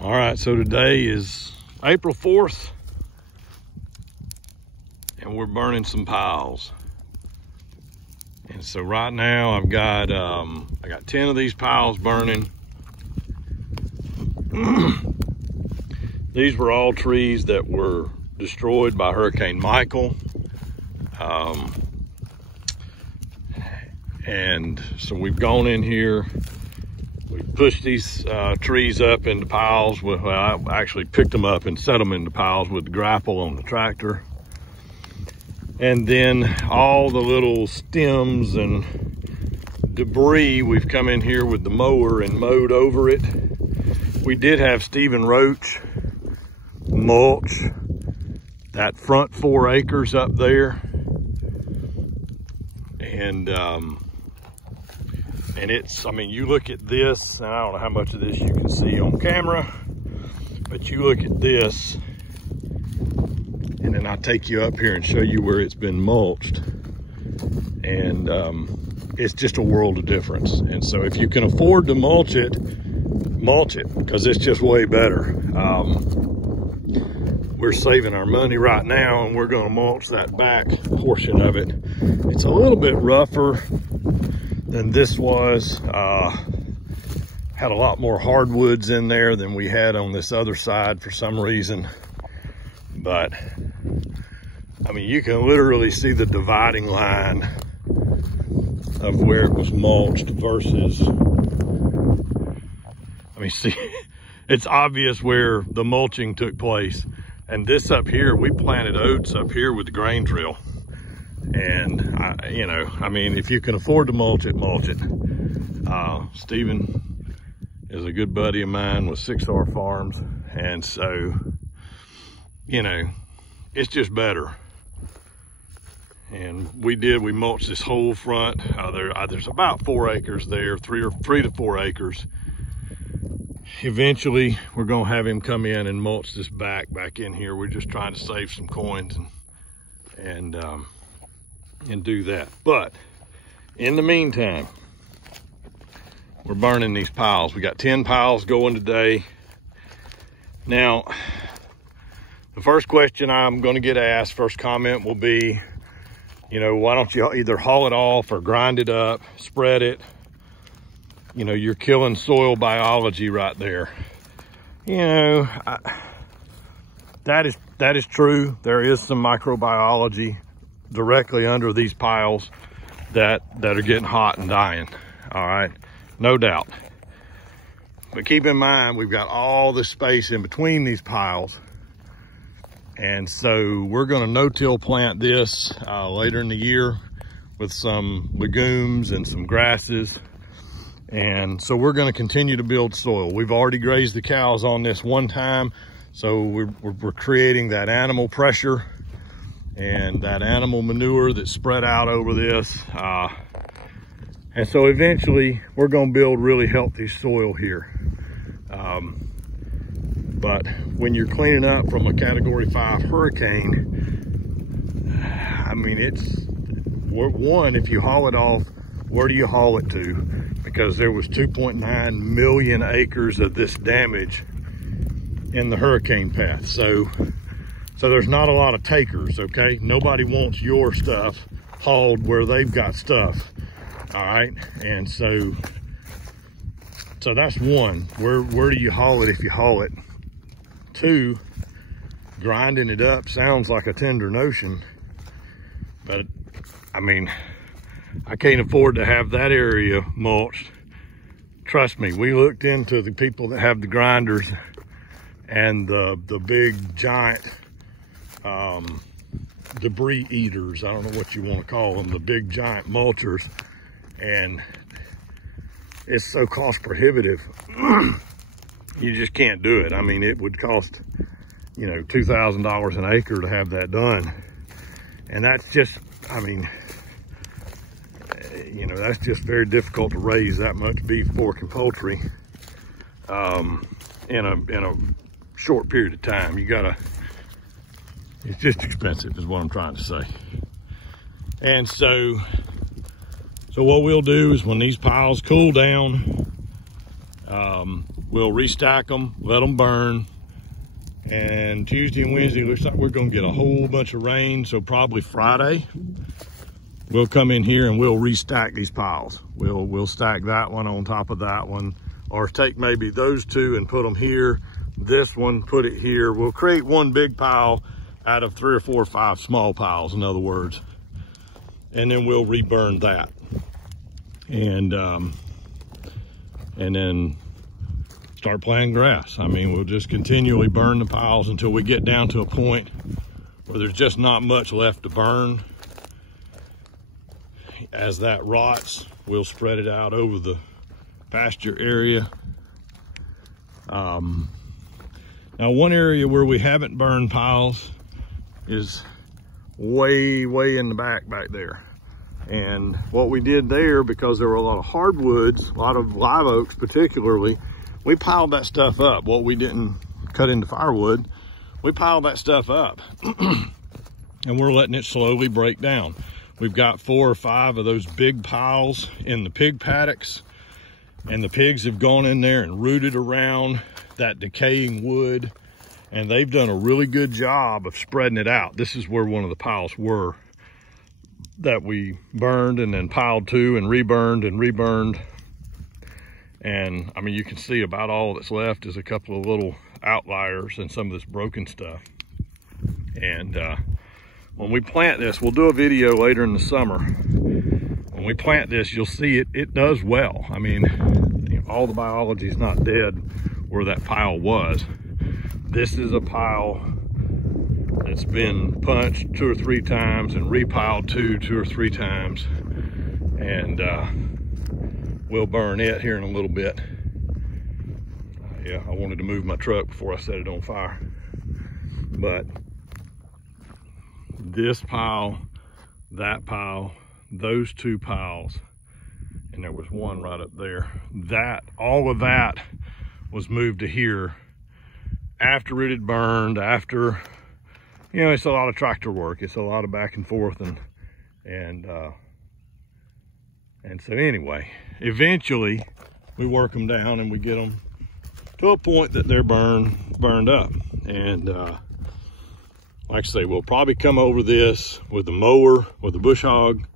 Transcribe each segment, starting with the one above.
All right, so today is April 4th, and we're burning some piles. And so right now I got 10 of these piles burning. These were all trees that were destroyed by Hurricane Michael. And so we've gone in here, we pushed these trees up into piles with, well, I actually picked them up and set them into piles with the grapple on the tractor. And then all the little stems and debris, we've come in here with the mower and mowed over it. We did have Stephen Roach mulch that front 4 acres up there. And it's, I mean, you look at this, and I don't know how much of this you can see on camera, but you look at this, and then I take you up here and show you where it's been mulched. And it's just a world of difference. And so if you can afford to mulch it, because it's just way better. We're saving our money right now, and we're gonna mulch that back portion of it. It's a little bit rougher than this was. Had a lot more hardwoods in there than we had on this other side for some reason. But, I mean, you can literally see the dividing line of where it was mulched versus, I mean, see, it's obvious where the mulching took place. And this up here, we planted oats up here with the grain drill. And, you know, I mean, if you can afford to mulch it, mulch it. Stephen is a good buddy of mine with 6R Farms. And so, you know, it's just better. And we mulched this whole front. There's about 4 acres there, 3 to 4 acres. Eventually, we're gonna have him come in and mulch this back in here. We're just trying to save some coins and do that. But in the meantime, we're burning these piles. We got 10 piles going today. Now, the first question I'm gonna get asked, first comment will be, you know, why don't you either haul it off or grind it up, spread it? You know, you're killing soil biology right there. You know, that is true. There is some microbiology directly under these piles that are getting hot and dying. All right, no doubt. But keep in mind, we've got all this space in between these piles. And so we're gonna no-till plant this later in the year with some legumes and some grasses. And so we're gonna continue to build soil. We've already grazed the cows on this one time. So we're creating that animal pressure and that animal manure that's spread out over this. And so eventually we're gonna build really healthy soil here. But when you're cleaning up from a Category 5 hurricane, I mean, it's, one, if you haul it off, where do you haul it to? Because there was 2.9 million acres of this damage in the hurricane path. So there's not a lot of takers, okay? Nobody wants your stuff hauled where they've got stuff, all right? And so that's one. Where do you haul it if you haul it? 2, grinding it up sounds like a tender notion, but I mean, I can't afford to have that area mulched. Trust me, we looked into the people that have the grinders and the big giant debris eaters. I don't know what you want to call them, the big giant mulchers. And it's so cost prohibitive. You just can't do it. I mean, it would cost, you know, $2,000 an acre to have that done. And that's just, I mean, you know, that's just very difficult to raise that much beef, pork, and poultry in a short period of time. You gotta, it's just expensive is what I'm trying to say. And so what we'll do is when these piles cool down, We'll restack them, let them burn. And Tuesday and Wednesday, looks like we're gonna get a whole bunch of rain. So probably Friday, we'll come in here and we'll restack these piles. We'll stack that one on top of that one, or take maybe those two and put them here. This one, put it here. We'll create one big pile out of 3 or 4 or 5 small piles, in other words. And then we'll reburn that. And then start planting grass. I mean, we'll just continually burn the piles until we get down to a point where there's just not much left to burn. As that rots, we'll spread it out over the pasture area. Now, one area where we haven't burned piles is way in the back there. And what we did there, because there were a lot of hardwoods, a lot of live oaks particularly, we piled that stuff up. What we didn't cut into firewood, we piled that stuff up. And we're letting it slowly break down. We've got 4 or 5 of those big piles in the pig paddocks, and the pigs have gone in there and rooted around that decaying wood, and they've done a really good job of spreading it out. This is where one of the piles were that we burned and then piled to and reburned and reburned. And I mean, you can see about all that's left is a couple of little outliers and some of this broken stuff. And when we plant this, we'll do a video later in the summer. When we plant this, you'll see it does well. I mean, you know, all the biology is not dead where that pile was. This is a pile that's been punched 2 or 3 times and repiled 2 or 3 times. And we'll burn it here in a little bit. Yeah, I wanted to move my truck before I set it on fire. But this pile, that pile, those 2 piles, and there was one right up there. All of that was moved to here after it had burned, after, you know, it's a lot of tractor work. It's a lot of back and forth, and so anyway, eventually we work them down and we get them to a point that they're burned up. And like I say, we'll probably come over this with the mower, with the bush hog,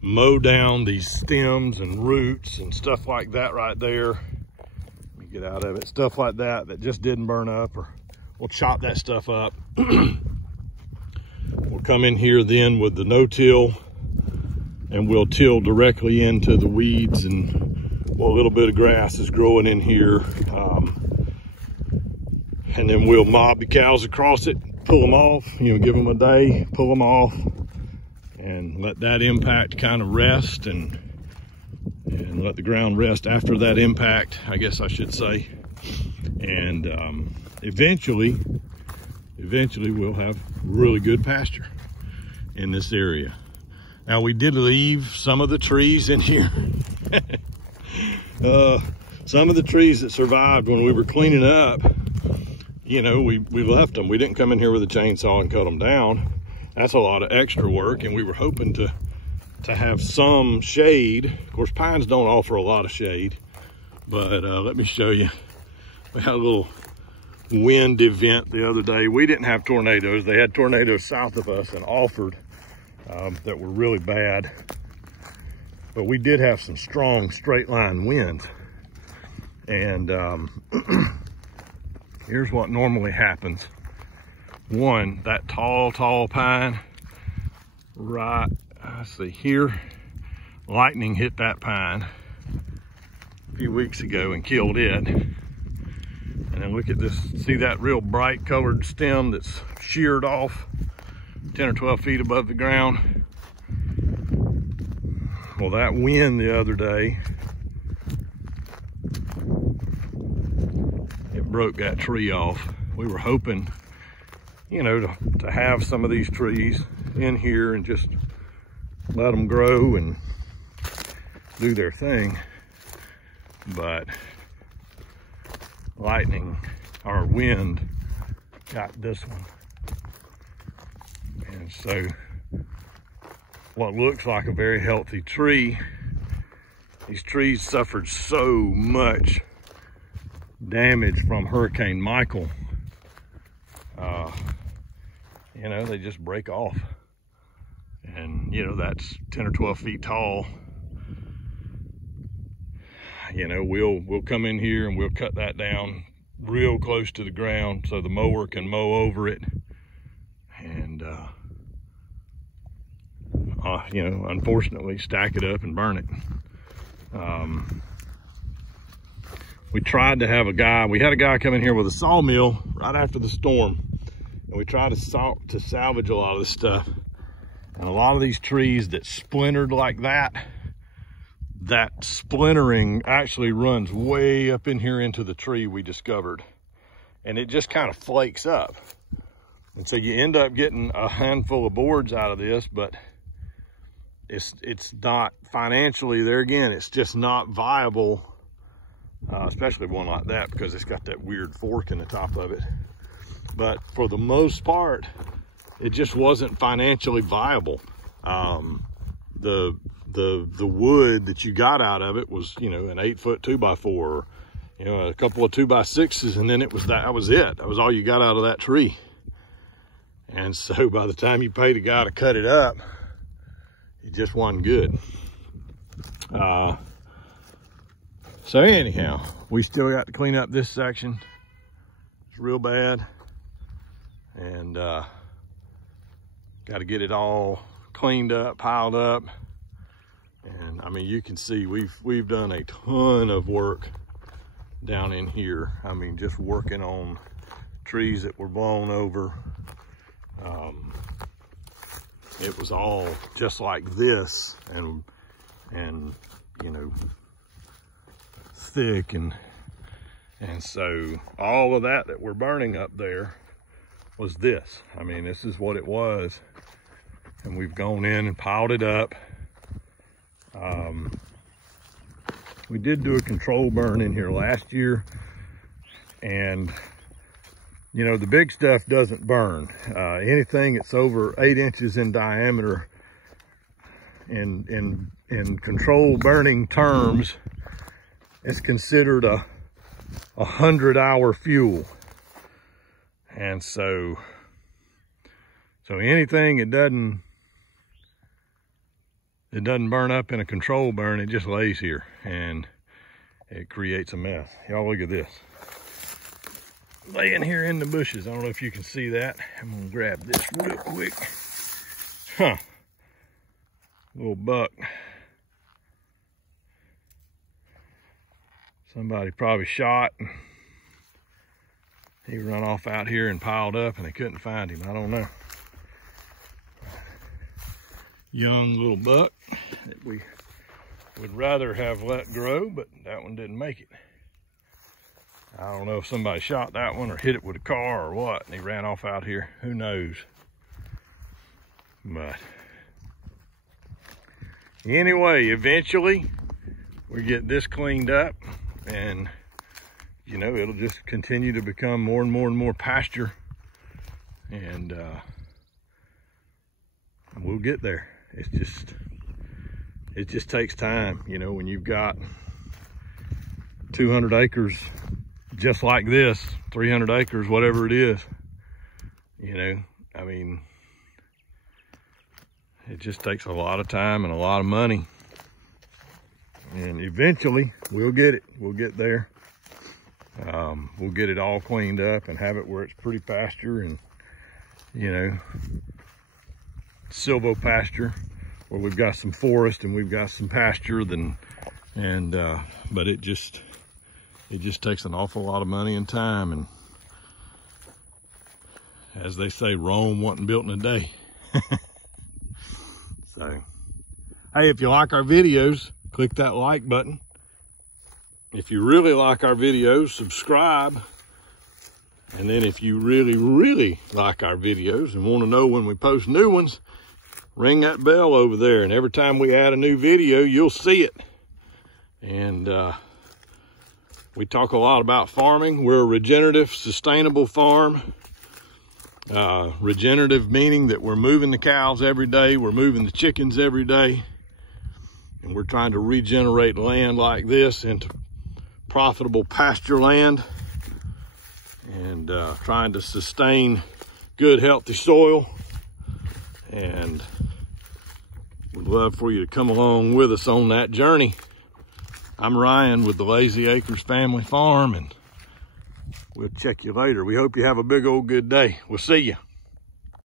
mow down these stems and roots and stuff like that right there. Let me get out of it. Stuff like that just didn't burn up, or we'll chop that stuff up. We'll come in here then with the no-till, and we'll till directly into the weeds and what little bit of grass is growing in here. And then we'll mob the cows across it, pull them off, you know, give them a day, pull them off, and let that impact kind of rest, and let the ground rest after that impact, I guess I should say. And eventually we'll have really good pasture in this area. Now, we did leave some of the trees in here. Some of the trees that survived when we were cleaning up, you know, we left them. We didn't come in here with a chainsaw and cut them down. That's a lot of extra work, and we were hoping to have some shade. Of course, pines don't offer a lot of shade, but let me show you. We had a little wind event the other day. We didn't have tornadoes. They had tornadoes south of us in Alford that were really bad, but we did have some strong straight line winds. And here's what normally happens. One, that tall pine, right, I see here, lightning hit that pine a few weeks ago and killed it. And then look at this, see that real bright colored stem that's sheared off 10 or 12 feet above the ground? Well, that wind the other day, it broke that tree off. We were hoping, you know, to have some of these trees in here and just let them grow and do their thing. But lightning or wind got this one. And so what looks like a very healthy tree These trees suffered so much damage from Hurricane Michael. You know, they just break off. And, you know, that's 10 or 12 feet tall. You know, we'll come in here and we'll cut that down real close to the ground so the mower can mow over it. And, you know, unfortunately, stack it up and burn it. We tried to have we had a guy come in here with a sawmill right after the storm, and we tried to salvage a lot of this stuff. And a lot of these trees that splintered like that splintering actually runs way up in here into the tree we discovered. And it just kind of flakes up. And so you end up getting a handful of boards out of this, but it's not financially, there again, it's just not viable, especially one like that, because it's got that weird fork in the top of it. But for the most part, it just wasn't financially viable. The wood that you got out of it was, you know, an 8-foot 2x4, or, you know, a couple of 2x6s, and then that was it. That was all you got out of that tree. And so by the time you paid a guy to cut it up, it just wasn't good. So anyhow, we still got to clean up this section. It's real bad. And got to get it all cleaned up, piled up. And I mean, you can see we've done a ton of work down in here. I mean, just working on trees that were blown over. It was all just like this, and you know, thick, and so all of that we're burning up there was this. I mean, this is what it was, and we've gone in and piled it up. We did do a control burn in here last year, and you know, the big stuff doesn't burn. Anything that's over 8 inches in diameter in control burning terms is considered a 100-hour fuel. And so anything it doesn't burn up in a control burn, it just lays here and it creates a mess. Y'all look at this. Laying here in the bushes. I don't know if you can see that. I'm gonna grab this real quick. Huh. Little buck. Somebody probably shot. He run off out here and piled up and they couldn't find him. I don't know. Young little buck that we would rather have let grow, but that one didn't make it. I don't know if somebody shot that one or hit it with a car or what, and he ran off out here. Who knows? But anyway, eventually we get this cleaned up, and you know, it'll just continue to become more and more and more pasture, and we'll get there. It just takes time. You know, when you've got 200 acres just like this, 300 acres, whatever it is, you know, I mean, it just takes a lot of time and a lot of money. And eventually we'll get it. We'll get there. We'll get it all cleaned up and have it where it's pretty pasture, and, you know, silvo pasture, where we've got some forest and we've got some pasture, but it just takes an awful lot of money and time, and as they say, Rome wasn't built in a day. So, hey, if you like our videos, click that like button. If you really like our videos, subscribe. And then if you really, really like our videos and want to know when we post new ones, ring that bell over there. And every time we add a new video, you'll see it. And we talk a lot about farming. We're a regenerative, sustainable farm. Regenerative meaning that we're moving the cows every day. We're moving the chickens every day. And we're trying to regenerate land like this into profitable pasture land, and trying to sustain good, healthy soil. And we'd love for you to come along with us on that journey. I'm Ryan with the Lazy Acres Family Farm, and we'll check you later. We hope you have a big old good day. We'll see you.